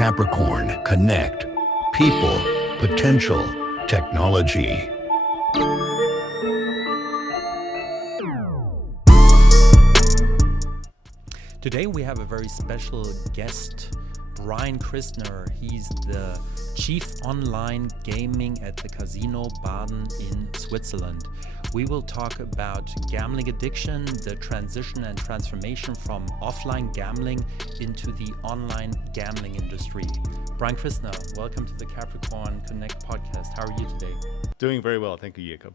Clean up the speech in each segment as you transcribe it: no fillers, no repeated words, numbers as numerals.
Capricorn Connect. People, potential, technology. Today we have a very special guest, Brian Christner. He's the Chief Online Gaming at the Casino Baden in Switzerland. We will talk about gambling addiction, the transition and transformation from offline gambling into the online gambling industry. Brian Christner, welcome to the CapricornConnect Podcast. How are you today? Doing very well. Thank you, Jakob.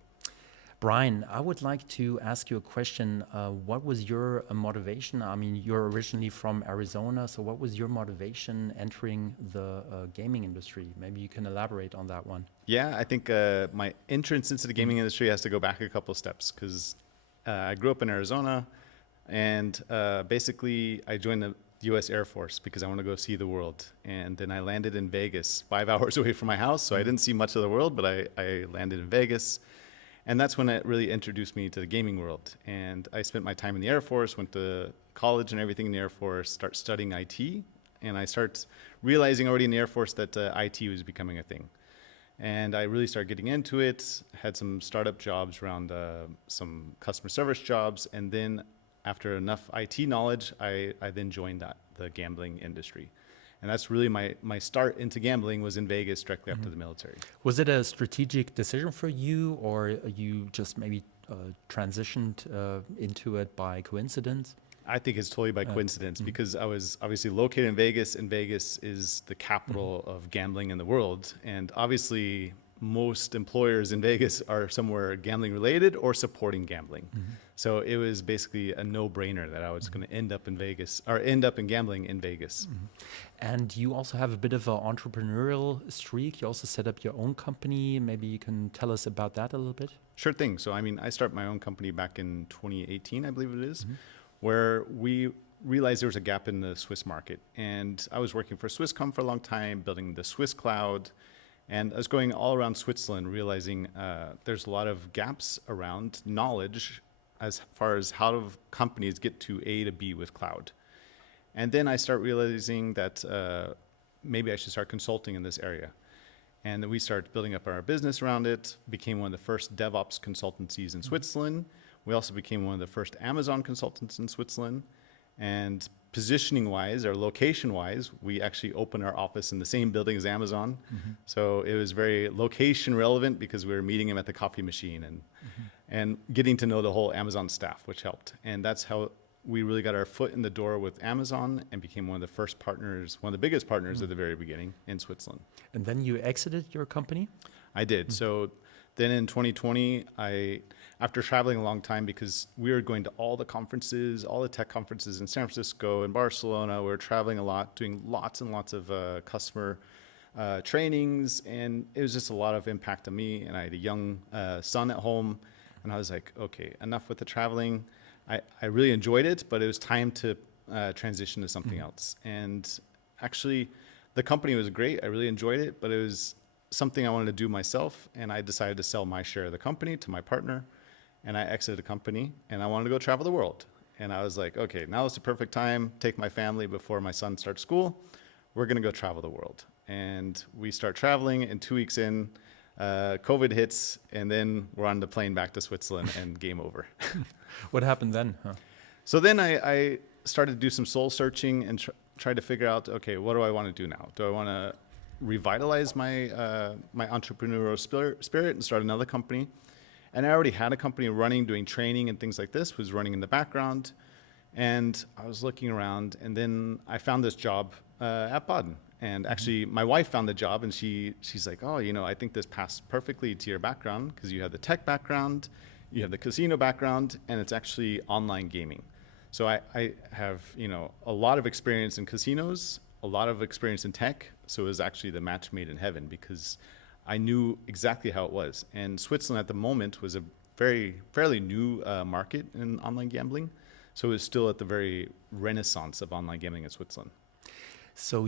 Brian, I would like to ask you a question. What was your motivation? I mean, you're originally from Arizona, so what was your motivation entering the gaming industry? Maybe you can elaborate on that one. Yeah, I think my entrance into the gaming industry has to go back a couple of steps because I grew up in Arizona and basically I joined the U.S. Air Force because I want to go see the world. And then I landed in Vegas, 5 hours away from my house, so I didn't see much of the world, but I landed in Vegas. And that's when it really introduced me to the gaming world. And I spent my time in the Air Force, went to college and everything in the Air Force, start studying IT. And I start realizing already in the Air Force that IT was becoming a thing. And I really started getting into it, had some startup jobs around some customer service jobs. And then after enough IT knowledge, I then joined the gambling industry. And that's really my start into gambling was in Vegas directly after the military. Was it a strategic decision for you, or you just maybe transitioned into it by coincidence? I think it's totally by coincidence because I was obviously located in Vegas, and Vegas is the capital of gambling in the world. And obviously, most employers in Vegas are somewhere gambling related or supporting gambling. So it was basically a no-brainer that I was going to end up in Vegas or end up in gambling in Vegas. And you also have a bit of an entrepreneurial streak. You also set up your own company. Maybe you can tell us about that a little bit. Sure thing. So, I mean, I started my own company back in 2018, I believe it is, where we realized there was a gap in the Swiss market. And I was working for Swisscom for a long time, building the Swiss cloud. And I was going all around Switzerland, realizing there's a lot of gaps around knowledge as far as how do companies get to A to B with cloud. And then I start realizing that maybe I should start consulting in this area. And then we started building up our business around it, became one of the first DevOps consultancies in Switzerland. We also became one of the first Amazon consultants in Switzerland. And positioning-wise or location-wise, we actually opened our office in the same building as Amazon. So it was very location relevant because we were meeting them at the coffee machine and getting to know the whole Amazon staff, which helped. And that's how we really got our foot in the door with Amazon and became one of the first partners, one of the biggest partners at the very beginning in Switzerland. And then you exited your company? I did. So then in 2020, after traveling a long time, because we were going to all the conferences, all the tech conferences in San Francisco and Barcelona, we were traveling a lot, doing lots and lots of customer trainings, and it was just a lot of impact on me. And I had a young son at home, and I was like, okay, enough with the traveling. I really enjoyed it, but it was time to transition to something else. And actually, the company was great. I really enjoyed it, but it was something I wanted to do myself, and I decided to sell my share of the company to my partner, and I exited the company, and I wanted to go travel the world. And I was like, okay, now is the perfect time, take my family before my son starts school, we're gonna go travel the world. And we start traveling, and 2 weeks in, COVID hits, and then we're on the plane back to Switzerland and game over. What happened then? So then I started to do some soul searching and try to figure out, okay, what do I want to do now? Do I want to revitalize my my entrepreneurial spirit and start another company? And I already had a company running, doing training and things like this, was running in the background. And I was looking around, and then I found this job at Baden. And actually, my wife found the job, and she's like, oh, I think this passed perfectly to your background because you have the tech background, you have the casino background, and it's actually online gaming. So I have, a lot of experience in casinos, a lot of experience in tech. So it was actually the match made in heaven because I knew exactly how it was. And Switzerland at the moment was a fairly new market in online gambling. So it was still at the very renaissance of online gambling in Switzerland. So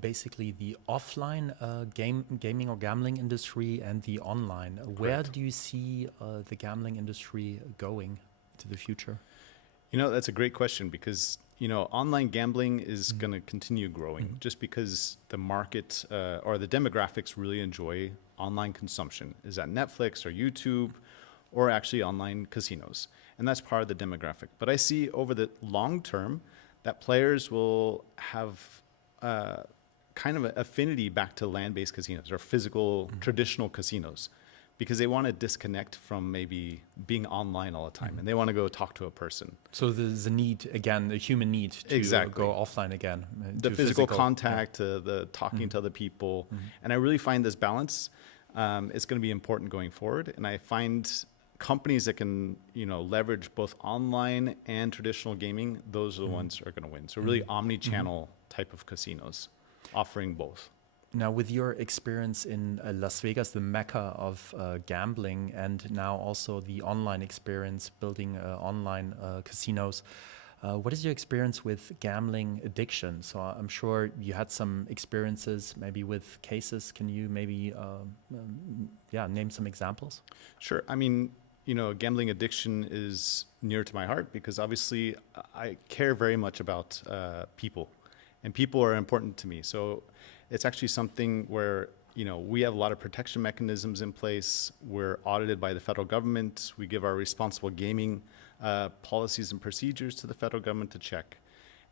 basically the offline gaming or gambling industry and the online. Where do you see the gambling industry going to the future? That's a great question because online gambling is going to continue growing just because the market or the demographics really enjoy online consumption. Is that Netflix or YouTube or actually online casinos? And that's part of the demographic. But I see over the long term that players will have kind of an affinity back to land-based casinos or physical traditional casinos, because they want to disconnect from maybe being online all the time and they want to go talk to a person. So there's a need, again, the human need to go offline again. The to physical contact, the talking to other people. And I really find this balance is going to be important going forward. And I find companies that can, leverage both online and traditional gaming, those are the ones that are going to win. So really omni-channel type of casinos offering both. Now, with your experience in Las Vegas, the mecca of gambling, and now also the online experience building online casinos, what is your experience with gambling addiction? So I'm sure you had some experiences maybe with cases. Can you maybe name some examples? Sure. I mean, gambling addiction is near to my heart because obviously I care very much about people, and people are important to me. So it's actually something where, we have a lot of protection mechanisms in place. We're audited by the federal government. We give our responsible gaming policies and procedures to the federal government to check.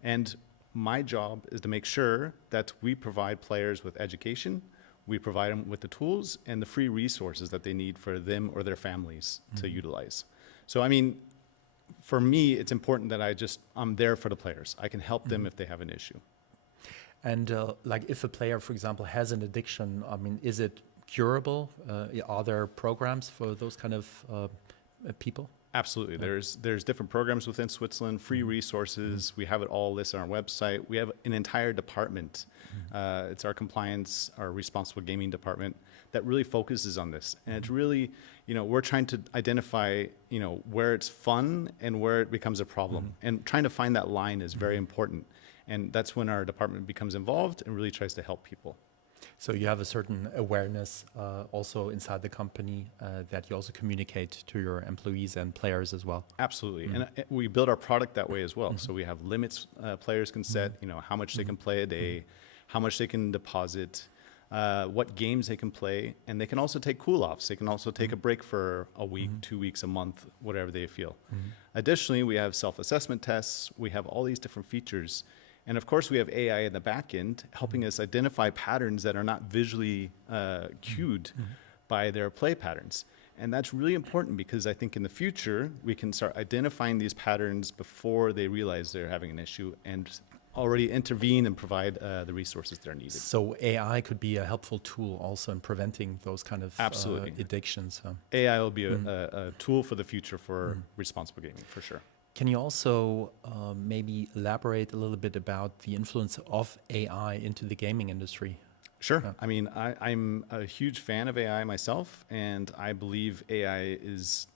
And my job is to make sure that we provide players with education, we provide them with the tools and the free resources that they need for them or their families to utilize. So, I mean, for me, it's important that I'm there for the players. I can help them if they have an issue. And if a player, for example, has an addiction, I mean, is it curable? Are there programs for those kind of people? Absolutely. There's different programs within Switzerland, free resources. We have it all listed on our website. We have an entire department. It's our compliance, our responsible gaming department that really focuses on this. And it's really, we're trying to identify, where it's fun and where it becomes a problem. And trying to find that line is very important. And that's when our department becomes involved and really tries to help people. So you have a certain awareness also inside the company that you also communicate to your employees and players as well. Absolutely. And we build our product that way as well. So we have limits players can set, how much they can play a day, how much they can deposit, what games they can play, and they can also take cool-offs. They can also take a break for a week, 2 weeks, a month, whatever they feel. Additionally, we have self-assessment tests. We have all these different features. And of course, we have AI in the back end helping us identify patterns that are not visually cued by their play patterns. And that's really important because I think in the future, we can start identifying these patterns before they realize they're having an issue and already intervene and provide the resources that are needed. So AI could be a helpful tool also in preventing those kind of addictions. AI will be a tool for the future for responsible gaming, for sure. Can you also maybe elaborate a little bit about the influence of AI into the gaming industry? Sure. Yeah. I mean, I'm a huge fan of AI myself, and I believe AI is,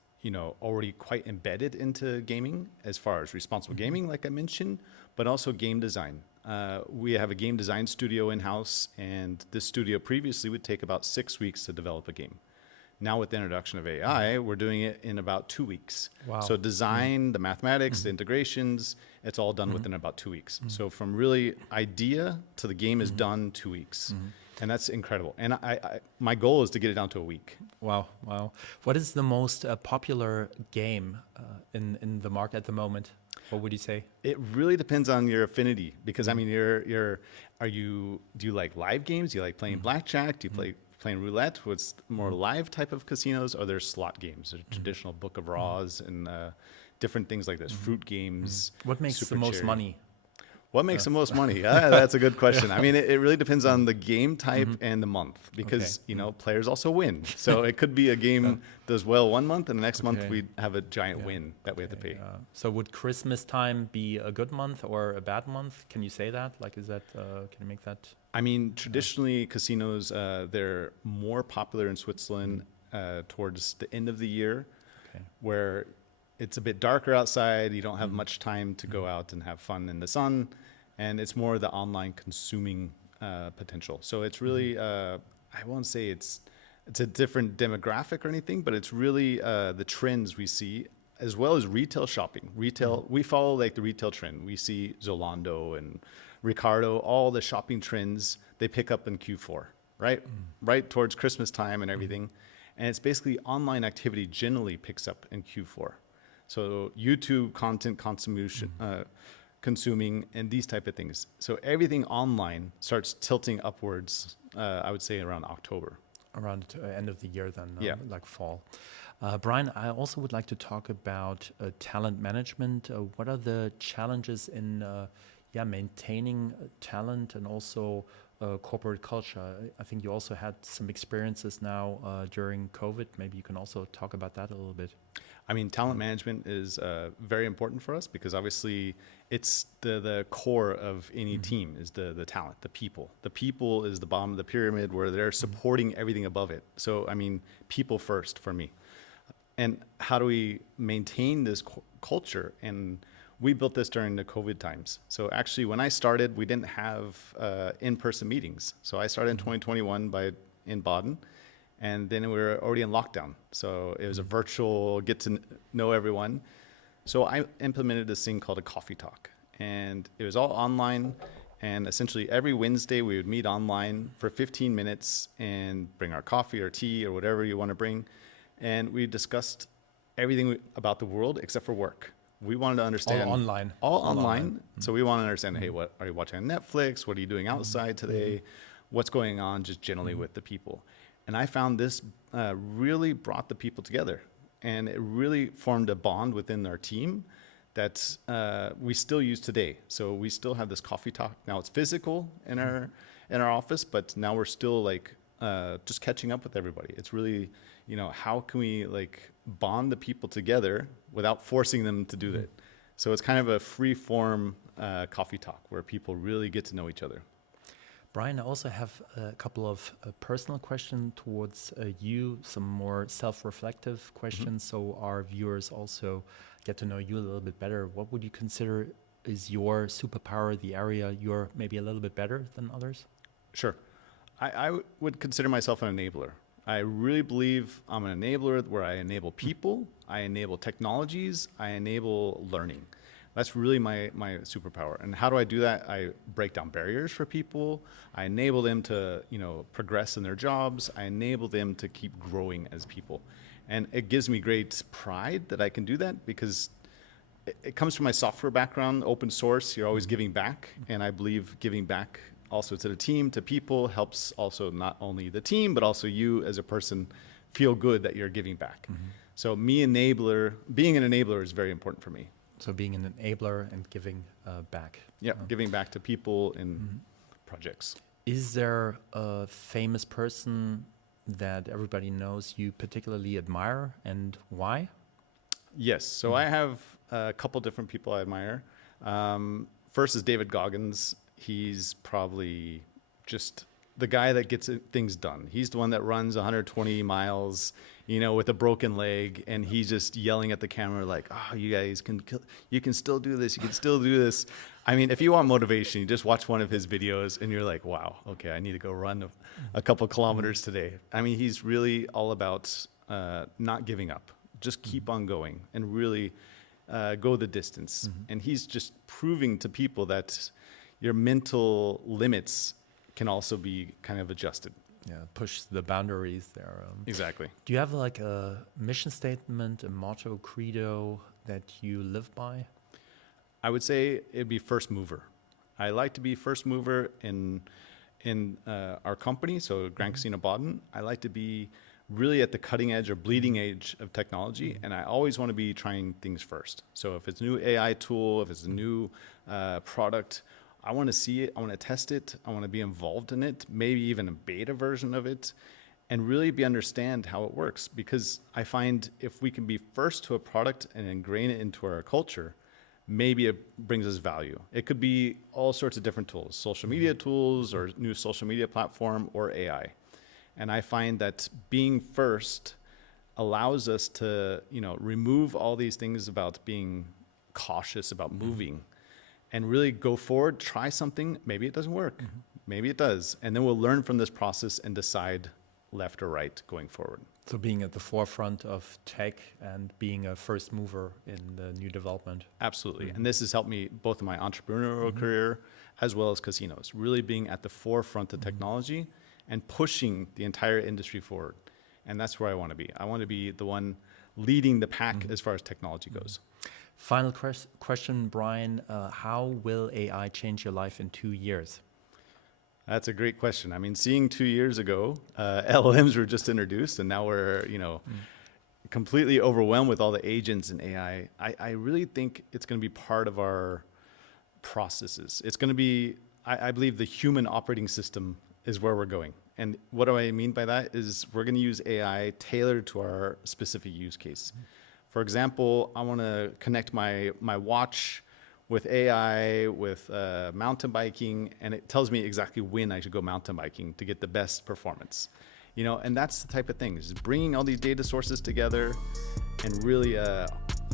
already quite embedded into gaming as far as responsible gaming, like I mentioned, but also game design. We have a game design studio in-house, and this studio previously would take about 6 weeks to develop a game. Now with the introduction of AI, we're doing it in about 2 weeks. Wow. So design, the mathematics, the integrations, it's all done within about 2 weeks. So from really idea to the game is done 2 weeks. And that's incredible. And my goal is to get it down to a week. Wow. What is the most popular game in the market at the moment? What would you say? It really depends on your affinity because I mean, do you like live games? Do you like playing blackjack? Do you playing roulette, what's more live type of casinos, or there's slot games, there's traditional Book of Raws and different things like this, fruit games. What makes the most money? What makes the most money? That's a good question. I mean, it really depends on the game type and the month because, players also win. So it could be a game does well 1 month and the next month we have a giant win that we have to pay. So would Christmas time be a good month or a bad month? Can you say that? Like, is that, can you make that? I mean, traditionally casinos, they're more popular in Switzerland towards the end of the year where it's a bit darker outside. You don't have much time to go out and have fun in the sun. And it's more the online consuming potential. So it's really, I won't say it's a different demographic or anything, but it's really the trends we see as well as retail shopping. Retail, we follow like the retail trend. We see Zalando and Ricardo, all the shopping trends, they pick up in Q4, right? Right towards Christmas time and everything. And it's basically online activity generally picks up in Q4. So YouTube content consumption, consuming and these type of things. So everything online starts tilting upwards, I would say around October. Around the end of the year then, Yeah. like fall. Brian, I also would like to talk about talent management. What are the challenges in maintaining talent and also corporate culture? I think you also had some experiences now during COVID. Maybe you can also talk about that a little bit. I mean, talent management is very important for us because obviously it's the core of any team is the talent, the people. The people is the bottom of the pyramid where they're supporting everything above it. So, I mean, people first for me. And how do we maintain this culture? And we built this during the COVID times. So actually, when I started, we didn't have in-person meetings. So I started in 2021 in Baden. And then we were already in lockdown. So it was a virtual get to know everyone. So I implemented this thing called a coffee talk. And it was all online. And essentially every Wednesday we would meet online for 15 minutes and bring our coffee or tea or whatever you want to bring. And we discussed everything about the world except for work. We wanted to understand. All online. All online. So we want to understand, hey, what are you watching on Netflix? What are you doing outside today? What's going on just generally with the people? And I found this really brought the people together. And it really formed a bond within our team that we still use today. So we still have this coffee talk. Now it's physical in our office, but now we're still like just catching up with everybody. It's really, how can we like bond the people together without forcing them to do that? So it's kind of a free form coffee talk where people really get to know each other. Brian, I also have a couple of personal questions towards you, some more self-reflective questions, so our viewers also get to know you a little bit better. What would you consider is your superpower, the area you're maybe a little bit better than others? Sure. I would consider myself an enabler. I really believe I'm an enabler where I enable people, I enable technologies, I enable learning. That's really my superpower. And how do I do that? I break down barriers for people. I enable them to, progress in their jobs. I enable them to keep growing as people. And it gives me great pride that I can do that because it comes from my software background, open source. You're always giving back. And I believe giving back also to the team, to people, helps also not only the team, but also you as a person feel good that you're giving back. So being an enabler is very important for me. So being an enabler and giving back. Yeah, giving back to people in projects. Is there a famous person that everybody knows you particularly admire and why? Yes, so I have a couple different people I admire. First is David Goggins. He's probably just the guy that gets things done. He's the one that runs 120 miles, with a broken leg, and he's just yelling at the camera like, "Oh, you guys you can still do this. You can still do this." I mean, if you want motivation, you just watch one of his videos, and you're like, "Wow, okay, I need to go run a couple kilometers today." I mean, he's really all about not giving up. Just keep on going and really go the distance. And he's just proving to people that your mental limits can also be kind of adjusted. Yeah, push the boundaries there. Exactly. Do you have like a mission statement, a motto, credo that you live by? I would say it'd be first mover. I like to be first mover in our company, so Grand Casino Baden. I like to be really at the cutting edge or bleeding edge of technology, and I always want to be trying things first. So if it's a new AI tool, if it's a new product, I want to see it, I want to test it, I want to be involved in it, maybe even a beta version of it, and really understand how it works. Because I find if we can be first to a product and ingrain it into our culture, maybe it brings us value. It could be all sorts of different tools, social media tools or new social media platform or AI. And I find that being first allows us to, remove all these things about being cautious about moving. And really go forward, try something, maybe it doesn't work, maybe it does. And then we'll learn from this process and decide left or right going forward. So being at the forefront of tech and being a first mover in the new development. Absolutely. And this has helped me both in my entrepreneurial career as well as casinos, really being at the forefront of technology and pushing the entire industry forward. And that's where I want to be. I want to be the one leading the pack as far as technology goes. Final question, Brian. How will AI change your life in 2 years? That's a great question. I mean, seeing 2 years ago, LLMs were just introduced, and now we're, completely overwhelmed with all the agents and AI. I really think it's going to be part of our processes. It's going to be, I believe, the human operating system is where we're going. And what do I mean by that is we're going to use AI tailored to our specific use case. For example, I want to connect my watch with AI, with mountain biking, and it tells me exactly when I should go mountain biking to get the best performance. And that's the type of thing, is bringing all these data sources together and really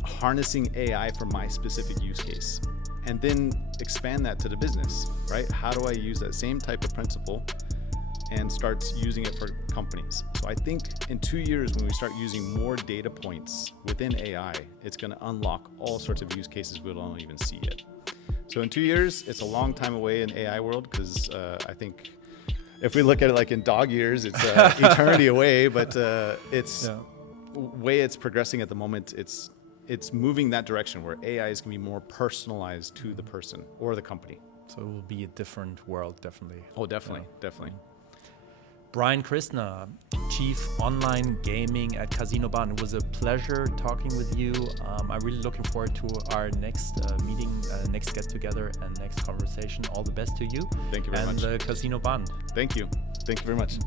harnessing AI for my specific use case. And then expand that to the business, right? How do I use that same type of principle and start using it for companies? So I think in 2 years, when we start using more data points within AI, it's going to unlock all sorts of use cases we don't even see yet. So in 2 years, it's a long time away in AI world, because I think if we look at it like in dog years, it's eternity away, but way it's progressing at the moment, it's moving that direction where AI is going to be more personalized to the person or the company. So it will be a different world, definitely. Oh, definitely, definitely. Brian Christner, Chief Online Gaming at Casino Baden. It was a pleasure talking with you. I'm really looking forward to our next meeting, next get together, and next conversation. All the best to you. Thank you very much. And Casino Baden. Thank you. Thank you very much.